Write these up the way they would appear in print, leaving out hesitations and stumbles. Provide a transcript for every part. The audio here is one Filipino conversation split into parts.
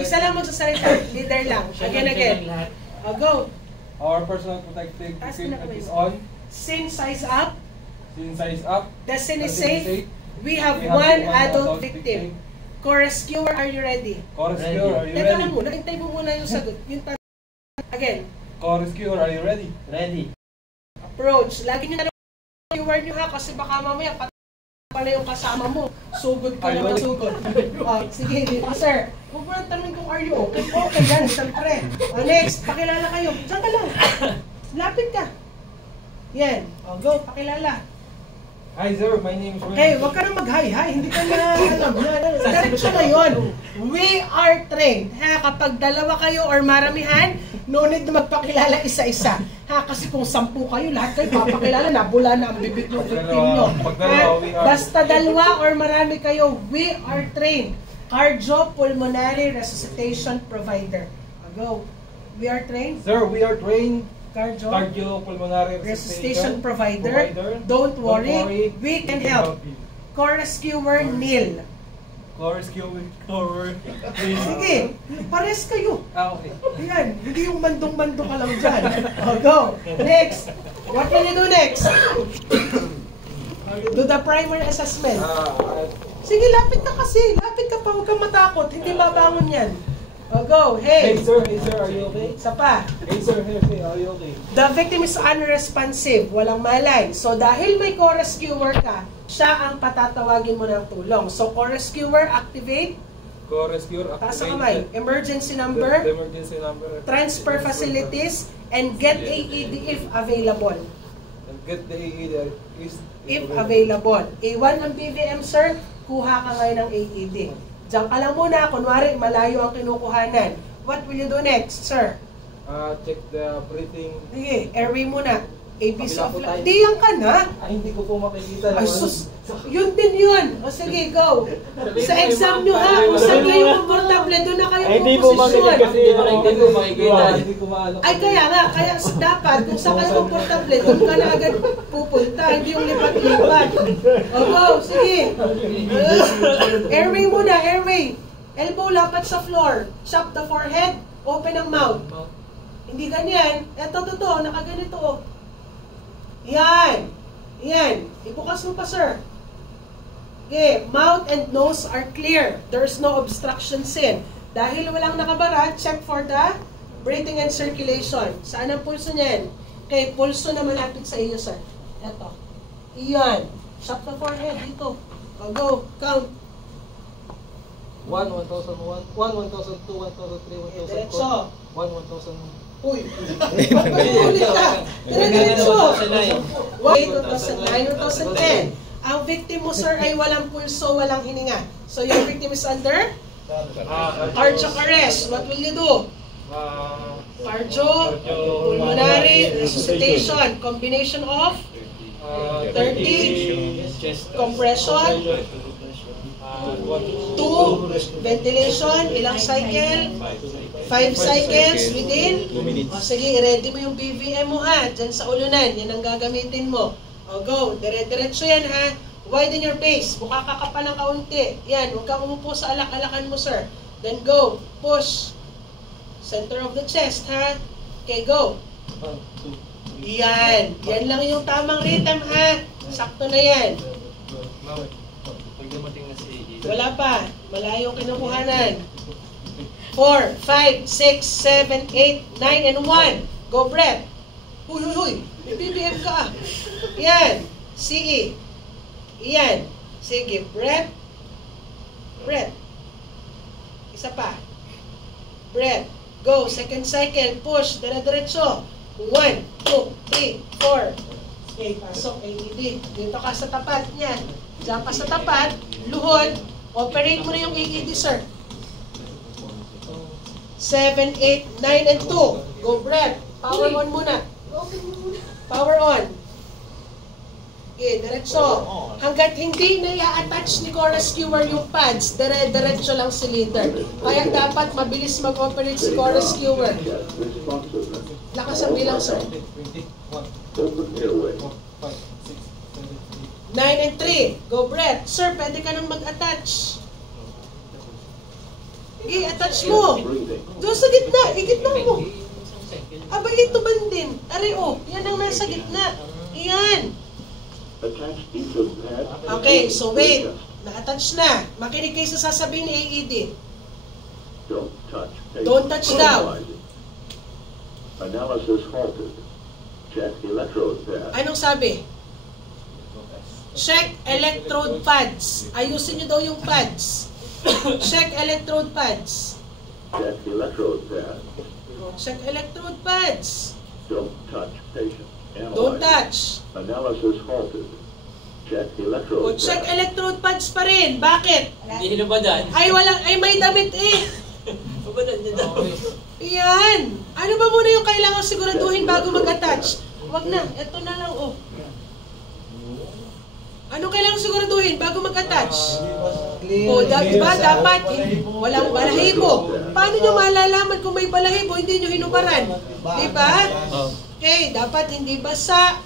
Isa lang magsasalita. Leader lang. Again. Go. Our personal protective equipment is on. Scene size up. Scene size up. The scene is safe. We have one adult victim. Co-rescuer, are you ready? Co-rescuer, are you Teka ready? lang muna, hintay mo muna yung sagot. Yung again. Co-rescuer, are you ready? Ready. Approach. Lagi nyo na lang yung word nyo ha, kasi baka mamaya pala yung kasama mo. Sugod ka naman, sugod. Sige, sir. Huwag mo lang tanongin kung are you okay. Okay yan, siyempre. Next, pakilala kayo. Diyan ka lang. Lapit ka. Yan. Go, pakilala. Hi sir, my name is Ron. Hey, wag ka na mag-hi, hindi ka na alam. Diretso na yun. We are trained. Ha, kapag dalawa kayo or maramihan, no need na magpakilala isa-isa. Ha, kasi kung 10 kayo, lahat kayo papakilala, nabula na ang bibig ng victim nyo. Basta dalawa or marami kayo, we are trained. Cardiopulmonary resuscitation provider. Go. We are trained. Sir, we are trained. Cardiopulmonary resuscitation provider. Don't worry, we can help. Co-rescuer Neil. Co-rescuer. Sige, pares kayo. Okay. Ayan, hindi yung mandong-mandong ka lang dyan. Go. Next. What will you do next? Do the primary assessment. Sige, lapit ka kasi. Lapit ka pa, huwag kang matakot. Hindi babangon yan. Go. Hey. Hey sir, are you okay? Isa pa. Hey sir, are you okay? The victim is unresponsive, walang malay. So dahil may co-rescuer ka, siya ang patatawagin mo ng tulong. So co-rescuer, activate. Co-rescuer, activate. Taas ang kamay. Emergency number. Emergency number. Transfer facilities. And get AED if available. And get the AED if available. A1 ng BVM, sir, kuha ka ngayon ng AED. Diyan ka lang muna, kunwari malayo ang kinukuhanan. What will you do next, sir? Check the breathing. Sige, airway muna. ABC of life. Diyan ka na. Ay, hindi ko po makikita. Ay, sus. Yun din yun. O sige, go. Sa exam nyo ha, kung saan kayo komportable, doon na kayo hindi po posisyon. Hindi ko makikita. Ay, kaya nga, kaya dapat, kung saan kayo komportable, doon ka na agad pupunta, hindi yung lipat-lipat. O go, sige. Airway muna, airway. Elbow lapat sa floor. Chop the forehead, open ang mouth. Hindi ganyan. Eto, totoo, nakaganito. Yan. Yan. Ibukas mo pa, sir. Okay. Mouth and nose are clear. There's no obstructions in. Dahil walang nakabara, check for the breathing and circulation. Saan ang pulso niyan? Okay, pulso na malapit sa iyo, sir. Eto. Iyan. Chop the forehead. Dito. Go. Count. 1, 1,001, 1, 1,002, 1,003, 1,004, 1, 1,000. Uy! Pagpagulit ka! Diretso! Wait, 2009, 2010. Ang victim mo, sir, ay walang pulso, walang hininga. So, your victim is under? Cardiac arrest. What will you do? Cardiopulmonary resuscitation. Combination of 30 compression, 2 ventilation, ilang cycle? 5 cycles within? 2 minutes. O sige, i-ready mo yung BVM mo ha. Diyan sa ulunan, yan ang gagamitin mo. O go, dire-diretso yan ha. Widen your face. Mukha ka pa ng kaunti. Yan, huwag kang umupo sa alak-alakan mo, sir. Then go, push. Center of the chest ha. Okay, go. Yan. Yan lang yung tamang rhythm ha. Sakto na yan. Wala pa. Malayo kinukuhanan. 4, 5, 6, 7, 8, 9, and 1. Go breath. Huy, huy, huy. May BBM ka. Yan. Sige. Yan. Sige. Breath. Breath. Isa pa. Breath. Go. Second cycle. Push. Dire-diretso. 1, 2, 3, 4. Okay. Pasok. AED. Dito ka sa tapat niya. Diyan ka sa tapat. Luhod. Operate mo na yung AED, sir. 7, 8, 9, and 2. Go breath. Power on muna. Power on. Okay, diretso. Hanggat hindi na i-attach ni co-rescuer yung pads, diretso lang si leader. Kaya dapat mabilis mag-operate si co-rescuer. Lakas ang bilang, sir. 9 and 3. Go breath. Sir, pwede ka nang mag-attach. Sige, attach mo. Doon sa gitna, igitna mo. Aba, ito bandin. Ari, oh, yan ang nasa gitna. Iyan. Okay, so wait. Na-attach na. Makinig kayo sa sasabihin ni AED. Don't touch daw. Analysis halted. Check electrode pad. Anong sabi? Check electrode pads. Ayusin nyo daw yung pads. Check electrode pads. Check electrode pad. Check electrode pads. Don't touch patient. Don't Analyze. touch. Analysis halted. Check O, electrode check pad. electrode pads pa rin. Bakit? Hindi hinubadan. Ay, may damit eh. Hubadan niya daw. Yan. Ano ba muna yung kailangan siguraduhin bago mag-attach? Wag na. Ito na lang, oh. Ano kailangan siguraduhin bago mag-attach? O, diba? Dapat walang balahibo. Paano nyo malalaman kung may balahibo, hindi nyo hinubaran? Diba? Okay, dapat hindi basa,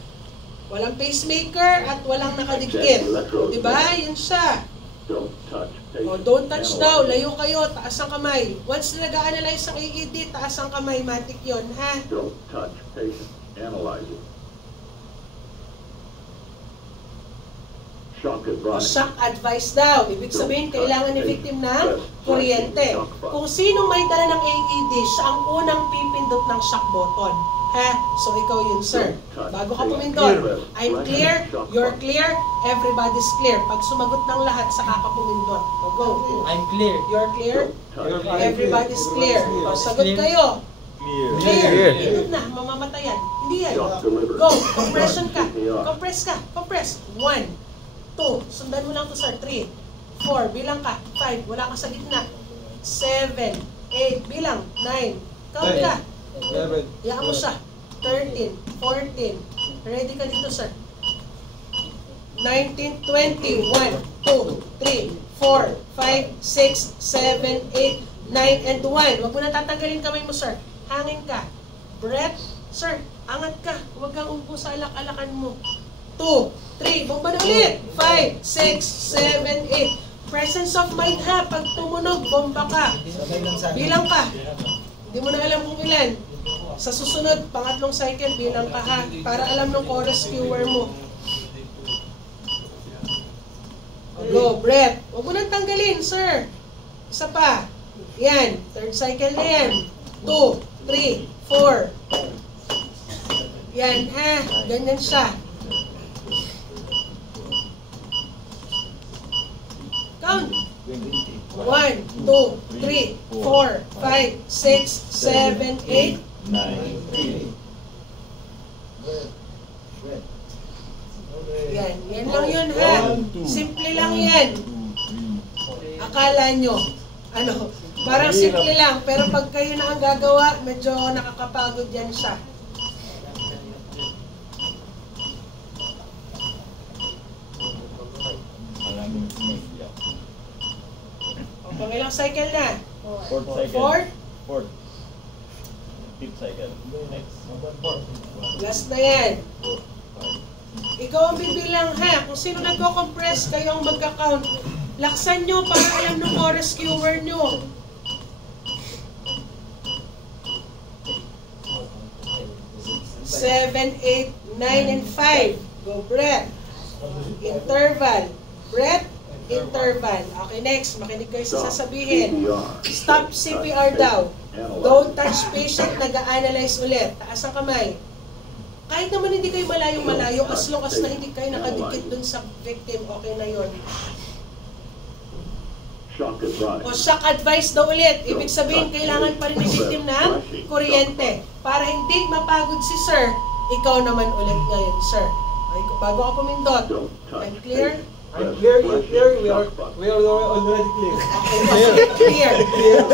walang pacemaker, at walang nakadikit. Diba? Yun siya. Don't touch O, patient. don't touch daw. Layo kayo. Taas ang kamay. Once na nag-analyze ang AED, taas ang kamay. Matik yun, ha? Don't touch patient. Analyzing. Shock O, advice. shock advice daw. Ibig sabihin, kailangan ni victim ng kuryente. Kung sino may dala ng AED, siya ang unang pipindot ng shock button. Ha? So, ikaw yun, sir. Bago ka pumindot, I'm clear, you're clear, everybody's clear. Pag sumagot ng lahat, saka ka pumindot. O, go. I'm clear. You're clear, Touch. everybody's clear. O, sagot kayo. Clear. Ito na, mamamatayan. Hindi yan. Shock delivered. Go. Compression ka. Compress ka. Compress. 1, 2. Sundan mo lang to, sir. 3, 4. Bilang ka. 5. Wala ka sa gitna. 7, 8. Bilang. 9. Count ka. 11. Iyaan mo siya. 13, 14. Ready ka dito, sir. 19, 20. 1, 2, 3, 4, 5, 6, 7, 8, 9, and 1. Huwag mo na tatanggalin kamay mo, sir. Hangin ka. Breath. Sir, angat ka. Huwag kang upo sa alak-alakan mo. 2, 3. Bomba na ulit. 5, 6, 7, 8. Presence of mind, ha. Pag tumunog, bomba ka. Bilang ka. Hindi mo na alam kung ilan. Sa susunod, pangatlong cycle, bilang ka, ha. Para alam ng chorus viewer mo. Go, breath. Huwag mo nang tanggalin, sir. Isa pa. Yan. Third cycle na yan. 2, 3, 4. Yan, ha. Ganyan siya. Count. 1, 2, 3, 4, 5, 6, 7, 8. 9. Yan. Yan lang yun, ha. Simple lang yan. Akala nyo, parang simple lang. Pero pag kayo na ang gagawa, medyo nakakapagod yan siya. Pang ilang cycle na? Fourth cycle. Fourth? Fourth. Fifth cycle. Next. Last na yan. Ikaw ang bibilang, ha. Kung sino nagko-compress, kayo ang magka-count. Laksan nyo para alam ng chorus viewer nyo. Seven, 8, 9, and 5. Go, breath. Interval. Breath, interval. Okay, next. Makinig kayo sa sasabihin. Stop CPR daw. Don't touch patient. Nag-a-analyze ulit. Taas ang kamay. Kahit naman hindi kayo malayo-malayo, as long as na hindi kayo nakadikit dun sa victim, okay na yun. Shock advice. O shock advice daw ulit. Ibig sabihin, kailangan pa rin ng victim ng kuryente. Para hindi mapagod si sir, ikaw naman ulit ngayon, sir. Ay, bago ka pumindot. Don't touch I'm clear? patient. I'm clear, you're clear, we are already clear. Clear.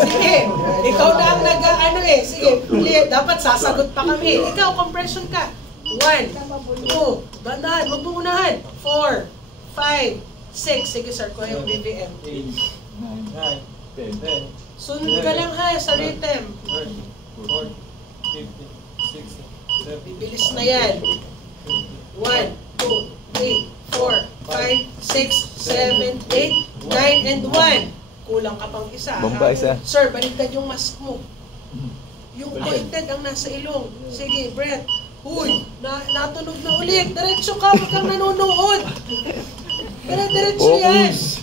Sige, ikaw na ang sige, clear. Dapat sasagot pa kami. Ikaw, compression ka. 1, 2, dandahan, wag mo unahan. 4, 5, 6. Sige sir, kuha yung BVM. 9, 10, Sunod ka lang ha sa rhythm. 13, 14, 15, 16, 17. Bibilis na yan. 1, 2, 3, 4, 5, 6, 7, 8, 9, and 1. Kulang ka pang isa. Bomba, isa. Sir, baligtad yung mask mo. Yung pointed ang nasa ilong. Sige, Brett. Uy, natunog na ulit. Diretso ka, huwag kang nanonood. Diretso yan. Focus.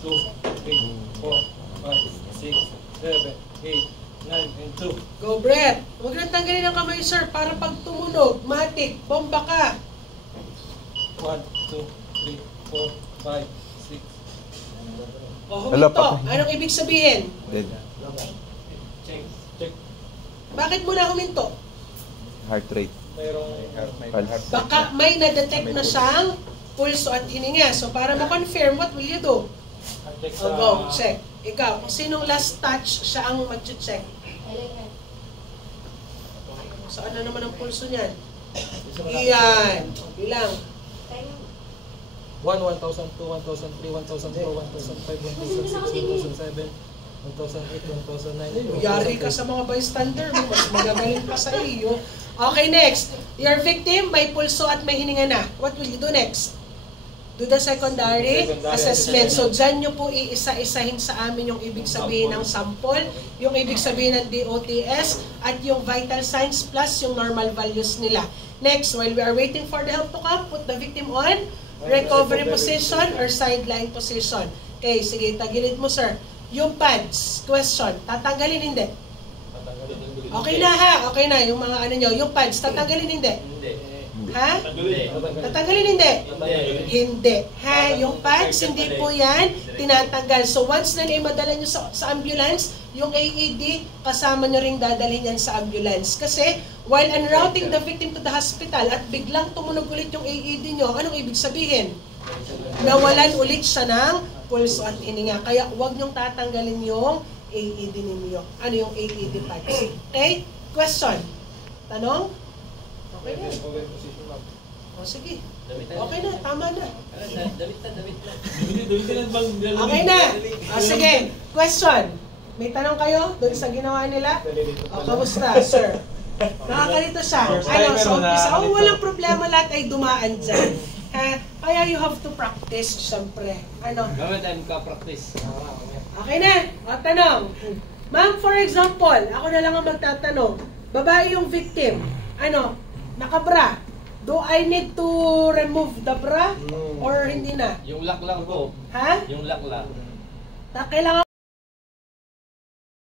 2, 3, 4, 5, 6, 7, 8, 9, and 2. Go, Brett. Huwag nang tanggalin ang kamay, sir. Para pag tumunog, matik, bomba ka. 1, 2, 3, 4, 5, 6. O, Hala, huminto. patay. Anong ibig sabihin? Dead. Check. Check. Bakit mo na huminto? Heart rate. Mayroong Pulse. Baka may na-detect na siyang pulso at hininga. So, para ma-confirm, what will you do? check O, go, check. Ikaw, kung sinong last touch, siya ang mag-check. So, ano naman ang pulso niyan? Iyan. Bilang. 1, 1,002, 1,003, 1,004, 1,005, 1,006, 1,007, 1,008, 1,009. Yari ka sa mga bystander mo. Mas magagaling pa sa iyo. Okay, next. Your victim, may pulso at may hininga na. What will you do next? Do the secondary assessment. So, dyan nyo po iisa-isahin sa amin yung ibig sabihin ng sample, yung ibig sabihin ng DOTS, at yung vital signs plus yung normal values nila. Next, while we are waiting for the help to come, put the victim on recovery position or sideline position. Okay, sige, tagilid mo, sir. Yung pads, question, tatanggalin hindi? Okay na ha, okay na, yung mga ano nyo, yung pads, tatanggalin hindi? Hindi. Ha? Hindi. Tatanggalin hindi? Hindi. Hindi. Ha? Yung pads, hindi po yan tinatanggal. So once na imadala nyo sa ambulance, yung AED, kasama nyo ring dadalhin yan sa ambulance. Kasi while unrouting the victim to the hospital at biglang tumunog ulit yung AED nyo, anong ibig sabihin? Nawalan ulit siya ng pulso at hininga. Kaya huwag nyong tatanggalin yung AED ninyo. Ano yung AED pads? Okay? Question? Tanong? Okay na. O sige. Okay na, tama na. Damit na. Okay na. O sige, question. May tanong kayo doon sa ginawa nila? O, kamusta, sir? Nakakalito siya. Ano, sa umpisa, walang problema, lahat ay dumaan dyan. Ha? Kaya you have to practice, syempre. Ano? Gamit tayo magka-practice. Okay na. O, tanong. Ma'am, for example, ako na lang ang magtatanong. Babae yung victim. Ano? Nakabra. Do I need to remove the bra? Or hindi na? Yung lock lang po. Ha? Yung lock lang. Kailangan